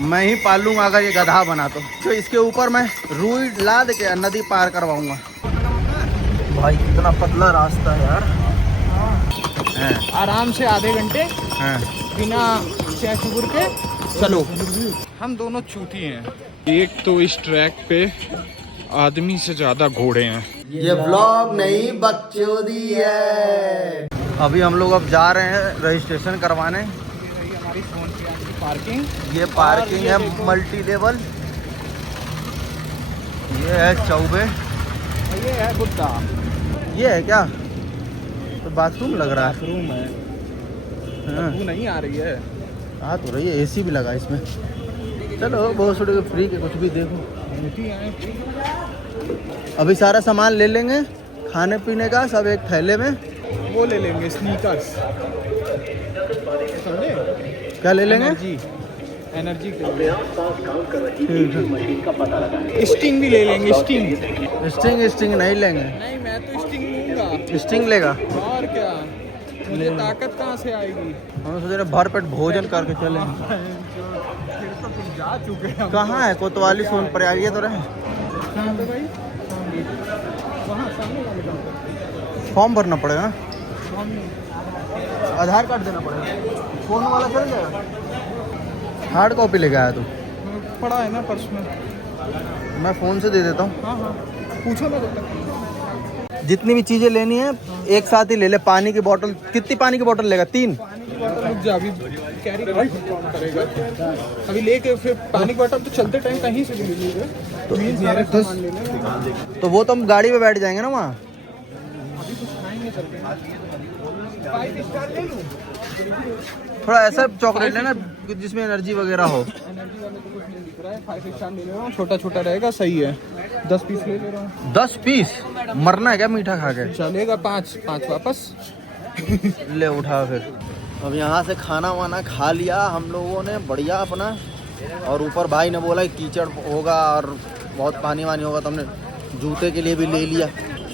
मैं ही पालूंगा अगर ये गधा बना तो इसके ऊपर मैं रुई लाद के नदी पार करवाऊंगा। भाई कितना पतला रास्ता है यार। आराम से आधे घंटे बिना चाय शुगर के चलो। हम दोनों चूती हैं। एक तो इस ट्रैक पे आदमी से ज्यादा घोड़े हैं। ये व्लॉग नहीं बकचोदी है। अभी हम लोग अब जा रहे हैं रजिस्ट्रेशन करवाने। हमारी सोनपुर की पार्किंग। ये पार्किंग है मल्टी लेवल। ये है चौबे। ये है बुद्धा। ये है क्या? तो बाथरूम लग रहा है। बाथरूम है। बदबू नहीं आ रही है। आ तो रही है, एसी भी लगा इसमें। चलो बहुत छोटे फ्री के कुछ भी देखो। अभी सारा सामान ले लेंगे खाने पीने का, सब एक थैले में। वो ले लेंगे स्नीकर्स। समझे? क्या ले लेंगे? एनर्जी के स्टिंग भी ले लेंगे। स्टिंग नहीं लेंगे। नहीं, मैं तो स्टिंग लूंगा। स्टिंग लेगा? और क्या, मुझे ताकत कहाँ से आएगी? हम सोच रहे भर पेट भोजन करके चले। फिर तो तुम जा चुके हैं। कहाँ है कोतवाली सोन पर? ये तो रहे। कहाँ पे भाई? वहाँ सामने वाले गाँव पे। फॉर्म भरना पड़ेगा, सामने। आधार कार्ड देना पड़ेगा। फोन वाला चल जाएगा? हार्ड कॉपी लेके आया तू? पड़ा है ना पर्स में। मैं फ़ोन से दे देता हूँ। हाँ हाँ, पूछो ना तब। जितनी भी चीज़ें लेनी है एक साथ ही ले ले। पानी की बोतल, कितनी पानी की बोतल लेगा? 3 पानी की बोतल रुक जा, अभी कैरी करेगा। अभी लेके फिर पानी की बोतल तो चलते टाइम कहीं से भी ले लीजिए। तो वो तो हम गाड़ी में बैठ जाएंगे ना वहाँ। अभी कुछ खाएंगे चलते। 5 स्टार ले लूँ? थोड़ा ऐसा चॉकलेट लेना जिसमें एनर्जी वगैरह हो। एनर्जी वाले तो कुछ नहीं दिख रहा है। 5 स्टार ले ले रहा हूँ, छोटा छोटा रहेगा, सही है। 10 पीस ले रहा हूँ। 10 पीस? मरना है क्या मीठा खा के? चलेगा। 5 वापस ले उठा। फिर अब यहाँ से खाना वाना खा लिया हम लोगों ने बढ़िया अपना। और ऊपर भाई ने बोला कीचड़ होगा और बहुत पानी वानी होगा, तो हमने जूते के लिए भी ले लिया।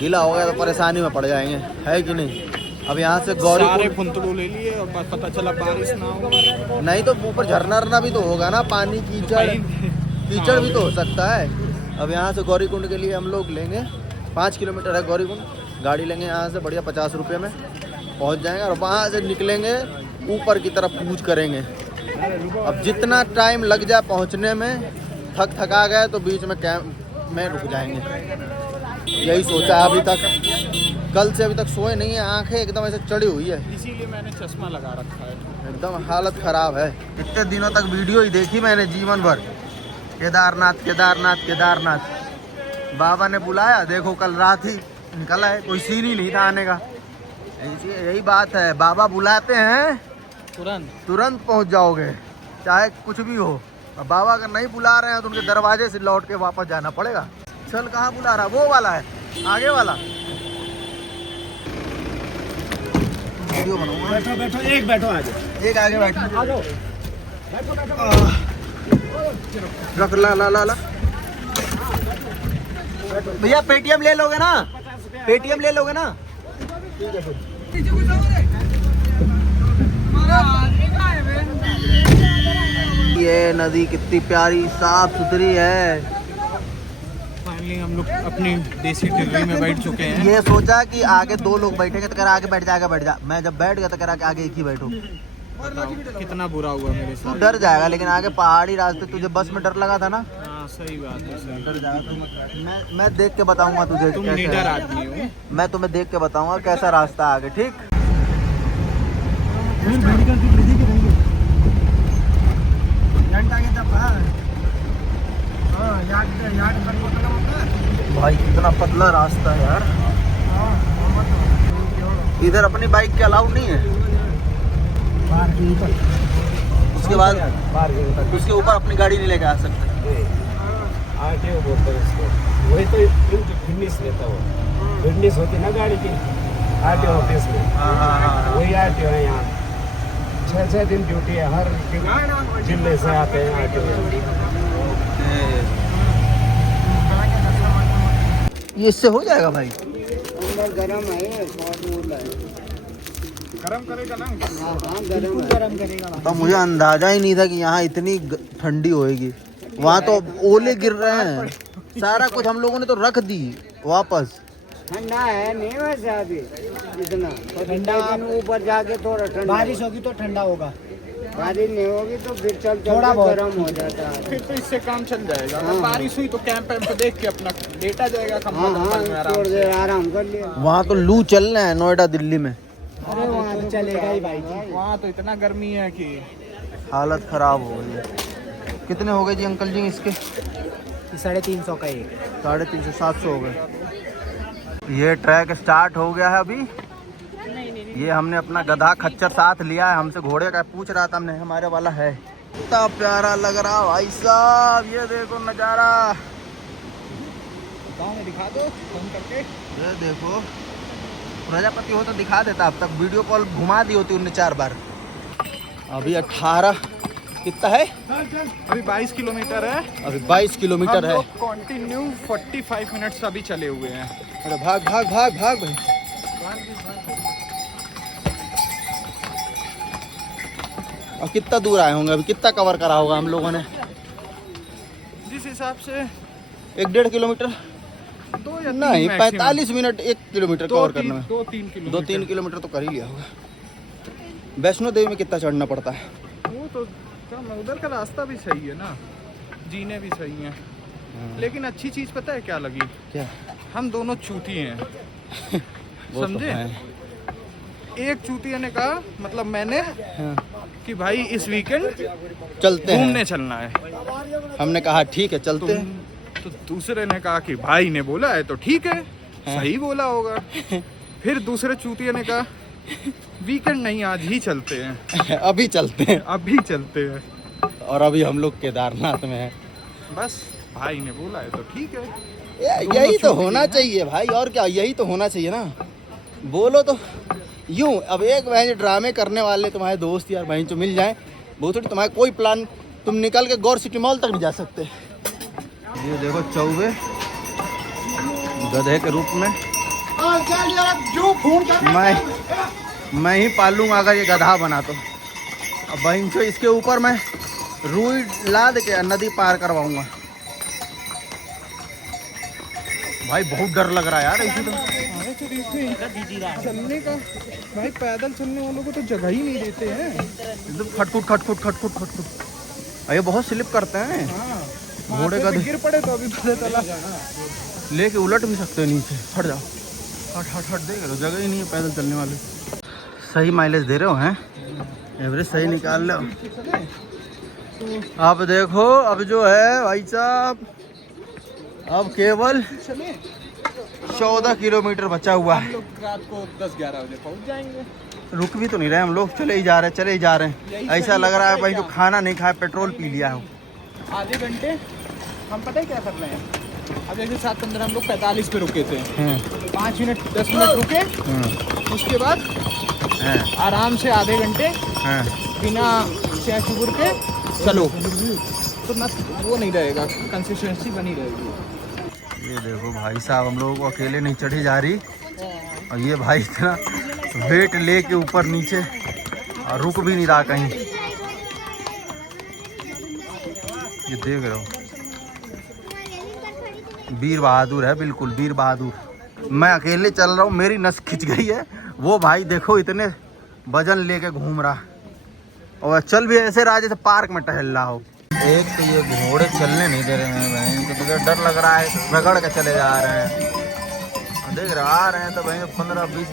गीला हो गया तो परेशानी में पड़ जाएंगे, है कि नहीं? अब यहाँ से गौरी सारे फुंतड़ू ले लिए और पता चला बारिश ना हो। नहीं तो ऊपर झरना भी तो होगा ना, पानी कीचड़ भी तो हो सकता है। अब यहाँ से गौरी कुंड के लिए हम लोग लेंगे 5 किलोमीटर है गौरी कुंड। गाड़ी लेंगे यहाँ से बढ़िया 50 रुपये में पहुँच जाएंगे। और वहाँ से निकलेंगे ऊपर की तरफ कूच करेंगे। अब जितना टाइम लग जाए पहुँचने में, थका गए तो बीच में कैंप में रुक जाएंगे। यही सोचा है अभी तक। कल से अभी तक सोए नहीं है, आंखें एकदम ऐसे चढ़ी हुई है, इसीलिए मैंने चश्मा लगा रखा है। एकदम हालत खराब है। इतने दिनों तक वीडियो ही देखी मैंने जीवन भर, केदारनाथ केदारनाथ केदारनाथ। बाबा ने बुलाया, देखो कल रात ही निकला है, कोई सीन ही नहीं था आने का। यही बात है, बाबा बुलाते हैं तुरंत पहुंच जाओगे, चाहे कुछ भी हो। अब बाबा अगर नहीं बुला रहे हैं तो उनके दरवाजे से लौट के वापस जाना पड़ेगा। चल कहाँ बुला रहा? वो वाला है, आगे वाला। वीडियो बनाऊंगा। बैठो एक बैठो, आगे एक आगे बैठो। रख ला। भैया पेटीएम ले लोगे ना? पेटीएम ले लोगे ना? ठीक है फिर। ये नदी कितनी प्यारी साफ सुथरी है। फाइनली हम लोग अपनी देसी टिर्री में बैठ चुके हैं। ये सोचा कि आगे 2 लोग बैठेंगे तो कह रहा आगे बैठ जा। मैं जब बैठ गया तो कह रहा कि आगे एक ही बैठो। कितना बुरा हुआ मेरे साथ। तू डर जाएगा, लेकिन आगे पहाड़ी रास्ते, तुझे बस में डर लगा था ना? हाँ सही बात है, सही। डर जाएगा। मैं देख के बताऊंगा तुझे। तुम निडर आदमी हो। मैं तुम्हें देख के बताऊंगा कैसा रास्ता आगे। ठीक। भाई कितना पतला रास्ता है यार। इधर अपनी बाइक के अलाउड नहीं है। उसके बाद उसके ऊपर अपनी गाड़ी नहीं लेके आ सकते। आरटीओ बोलते हैं इसको। वही तो फिटनेस लेता हो, फिटनेस होती ना गाड़ी की आरटीओ ऑफिस में। वही आरटीओ है यहाँ। 6 दिन ड्यूटी है, हर जिले से आते हैं आरटीओ। ये इससे हो जाएगा भाई? अंदर गरम है, गरम करेगा ना। बिल्कुल गरम करेगा। तो मुझे अंदाजा ही नहीं था कि यहाँ इतनी ठंडी होएगी। वहाँ तो ओले गिर रहे हैं, सारा कुछ हम लोगों ने तो रख दी वापस। ठंडा है नहीं वैसे अभी इतना, ठंडा ऊपर जाके थोड़ा ठंडा, बारिश होगी तो ठंडा होगा, बारिश नहीं होगी तो फिर चल थोड़ा गर्म हो जाता है। फिर तो इससे काम चल जाएगा। अगर बारिश हुई तो कैंप पे देख के अपना लेटा जाएगा कंबल में आराम कर लिया। वहाँ तो लू चल रहे हैं नोएडा दिल्ली में। अरे वहाँ तो चलेगा ही भाई जी, वहाँ तो इतना गर्मी है कि हालत खराब हो गई है। कितने हो गए जी अंकल जी इसके? 350 का एक, 350 700 हो गए। ये ट्रैक स्टार्ट हो गया है अभी। ये हमने अपना गधा खच्चर साथ लिया है, हमसे घोड़े का पूछ रहा था हमने, हमारे वाला है। इतना प्यारा लग रहा भाई साहब, ये देखो नज़ारा। गाँव में दिखा दो फोन करके। ये देखो, प्रजापति हो तो दिखा देता, अब तक वीडियो कॉल घुमा दी होती उन्हें 4 बार। अभी 18 कितना है? अभी 22 किलोमीटर है। अभी 22 किलोमीटर है। कंटिन्यू 45 मिनट्स अभी चले हुए हैं। अरे भाग भाग भाग भाग भाई। और कितना दूर आए होंगे, अभी कितना कवर करा होगा हम लोगों ने? जिस हिसाब से 1-1.5 किलोमीटर 2 या 3 नहीं, maximum। 45 मिनट 1 किलोमीटर कवर करने में। 2-3 किलोमीटर। 2-3 किलोमीटर तो कर ही लिया होगा। वैष्णो देवी में कितना चढ़ना पड़ता है? वो तो कम है, उधर का रास्ता भी सही है ना, जीने भी सही हैं। लेकिन अच्छी चीज पता है क्या लगी? क्या? हम दोनों चूतिए हैं। वो तो समझे? है। एक चूतिया ने कहा, मतलब मैंने, हाँ। कि भाई इस वीकेंड चलते घूमने हैं। चलना है। हमने कहा ठीक है चलते हैं। तो दूसरे ने कहा कि भाई ने बोला है तो ठीक है, सही बोला होगा। फिर दूसरे चूतिया ने कहा वीकेंड नहीं, आज ही चलते हैं। अभी चलते हैं। अभी चलते हैं। और अभी हम लोग केदारनाथ में हैं। बस भाई ने बोला है तो ठीक है। यही तो होना चाहिए भाई, और क्या, यही तो होना चाहिए ना। बोलो तो यूं, अब एक बहन ड्रामे करने वाले तुम्हारे दोस्त यार बहन जो मिल जाए, वो थोड़ी तुम्हारा कोई प्लान, तुम निकल के गौर सिटी मॉल तक नहीं जा सकते। ये देखो चौबे गधे के रूप में मैं ही पालूंगा अगर ये गधा बना तो। अब बहन जो इसके ऊपर मैं रुई लाद के नदी पार करवाऊंगा। भाई बहुत डर लग रहा है यार इसी तो। चलने का भाई, पैदल चलने वालों को तो जगह ही नहीं देते हैं। एकदम खटखुट खटखुट खटखुट खटखुट। ये बहुत स्लिप करते हैं। घोड़े का गिर पड़े तो अभी पता चला। लेके उलट भी सकते हैं नीचे। हट जाओ, हट हट हट, देख लो जगह ही नहीं है पैदल चलने वाले। सही माइलेज दे रहे हो हैं, एवरेज सही निकाल लो। अब देखो, अब जो है भाई साहब, अब केवल 14 किलोमीटर बचा हुआ है। हम लोग रात को 10-11 बजे पहुंच जाएंगे। रुक भी तो नहीं रहे हम लोग, चले ही जा रहे हैं, चले ही जा रहे हैं। ऐसा लग रहा है भाई जो खाना नहीं खाया, पेट्रोल पी लिया हो। आधे घंटे हम पता है क्या कर रहे हैं? अब जैसे 7:15 हम लोग 45 पे रुके थे, 5 मिनट 10 मिनट रुके, उसके बाद आराम से आधे घंटे बिना चाय शुगर के चलो, तो ना वो नहीं रहेगा, कंसिस्टेंसी बनी रहेगी। ये देखो भाई साहब, हम लोगों को अकेले नहीं चढ़ी जा रही, और ये भाई इतना वेट लेके ऊपर नीचे और रुक भी नहीं रहा कहीं। ये देख रहे हो, वीर बहादुर है, बिल्कुल वीर बहादुर। मैं अकेले चल रहा हूँ, मेरी नस खिंच गई है। वो भाई देखो इतने वजन लेके घूम रहा, और चल भी ऐसे रहा जैसे पार्क में टहल रहा हो। एक तो ये घोड़े चलने नहीं दे रहे हैं भाई, तो मुझे डर लग रहा है, रगड़ के चले जा रहे हैं। देख रहे आ रहे हैं तो भाई 15, 20,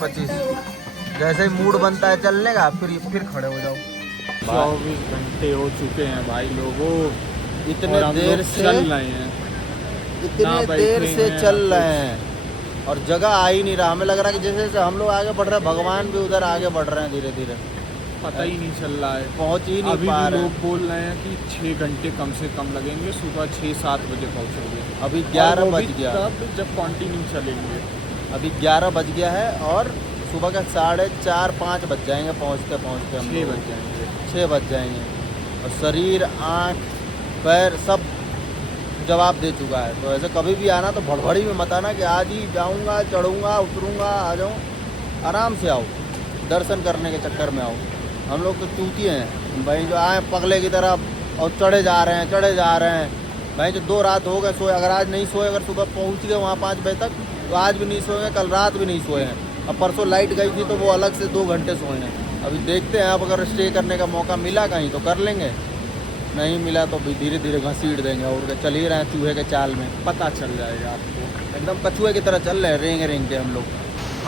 25, जैसे ही मूड बनता है चलने का, फिर खड़े हो जाओ। 24 घंटे हो चुके हैं भाई लोगों, इतने देर से चल रहे हैं, इतने देर से चल रहे हैं और जगह आ ही नहीं रहा। हमें लग रहा है कि जैसे जैसे हम लोग आगे बढ़ रहे हैं, भगवान भी उधर आगे बढ़ रहे हैं धीरे धीरे, पता ही नहीं चल रहा है, पहुंच ही नहीं अभी पा भी रहे लोग हैं। बोल रहे हैं कि 6 घंटे कम से कम लगेंगे, सुबह 6-7 बजे पहुंचेंगे। अभी 11 बज गया, तब जब कंटिन्यू चलेंगे। अभी 11 बज गया है और सुबह का 4:30-5 बज जाएंगे पहुंचते पहुंचते। हम 6 बज जाएंगे, 6 बज जाएंगे, और शरीर, आँख, पैर सब जवाब दे चुका है। तो ऐसे कभी भी आना तो भड़बड़ी में मत आना कि आज ही जाऊँगा, चढ़ूँगा, उतरूँगा, आ जाऊँ। आराम से आओ, दर्शन करने के चक्कर में आओ। हम लोग तो चूतिए हैं भाई, जो आए पगले की तरह और चढ़े जा रहे हैं भाई। जो 2 रात हो गए सोए, अगर आज नहीं सोए, अगर सुबह पहुंच गए वहाँ 5 बजे तक, तो आज भी नहीं सोए हैं, कल रात भी नहीं सोए हैं। अब परसों लाइट गई थी तो वो अलग से 2 घंटे सोए हैं। अभी देखते हैं, अब अगर स्टे करने का मौका मिला कहीं तो कर लेंगे, नहीं मिला तो भी धीरे धीरे घसीट देंगे। और क्या, चल ही रहे हैं चूहे के चाल में, पता चल जाएगा आपको। एकदम कछुए की तरह चल रहे हैं, रेंग के हम लोग।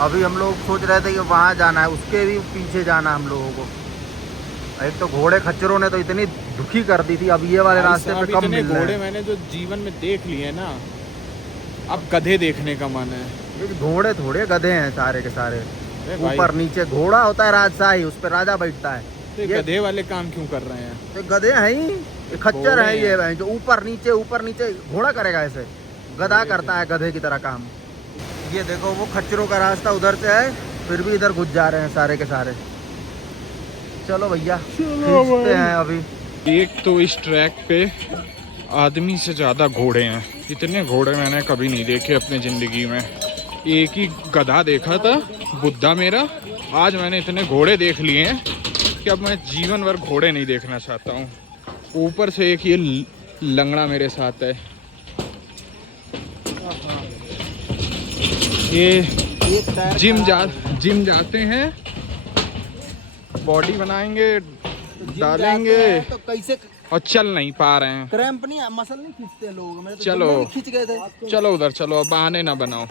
अभी हम लोग सोच रहे थे कि वहाँ जाना है, उसके भी पीछे जाना हम लोगों को। एक तो घोड़े खच्चरों ने तो इतनी दुखी कर दी थी, अब ये वाले रास्ते पे कम मिल रहे घोड़े हैं। मैंने जो जीवन में देख लिए ना, अब गधे देखने का मन है। ये घोड़े थोड़े गधे हैं सारे के सारे, अरे भाई, ऊपर नीचे। घोड़ा होता है राजशाही, उस पर राजा बैठता है। तो ये गधे वाले काम क्यों कर रहे हैं? तो गधे हैं ही, ये खच्चर है ये भाई, जो ऊपर नीचे घोड़ा करेगा ऐसे, गधा करता है गधे की तरह काम। ये देखो वो खच्चरों का रास्ता उधर से है, फिर भी इधर घुस जा रहे हैं सारे के सारे। चलो भैया खींचते हैं अभी। एक तो इस ट्रैक पे आदमी से ज़्यादा घोड़े हैं। इतने घोड़े मैंने कभी नहीं देखे अपने ज़िंदगी में। एक ही गधा देखा था, बुद्धा मेरा। आज मैंने इतने घोड़े देख लिए हैं कि अब मैं जीवन भर घोड़े नहीं देखना चाहता हूँ। ऊपर से एक ये लंगड़ा मेरे साथ है। ये जिम जाते हैं, बॉडी बनाएंगे, डालेंगे, तो कैसे और चल नहीं पा रहे हैं। क्रैम्प नहीं, मसल नहीं खींचते लोग। मेरे तो चलो। जिम में भी खींच गए थे। चलो उधर चलो, अब बहाने ना बनाओ। अगर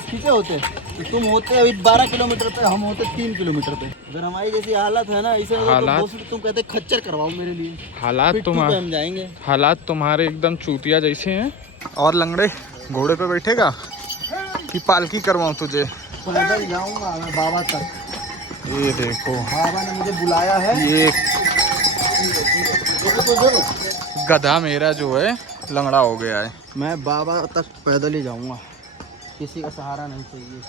खींचे होते तो तुम होते अभी 12 किलोमीटर पे, हम होते 3 किलोमीटर पे। अगर हमारी जैसी हालत है ना, इसे तुम कहते खच्चर करवाओ मेरे लिए। हम जाएंगे। हालात तुम्हारे एकदम चूतिया जैसे हैं। और लंगड़े घोड़े पे बैठेगा कि पालकी करवाऊं तुझे? पैदल जाऊंगा मैं बाबा तक। ये देखो, बाबा ने मुझे बुलाया है। ये गधा मेरा जो है लंगड़ा हो गया है। मैं बाबा तक पैदल ही जाऊंगा, किसी का सहारा नहीं चाहिए।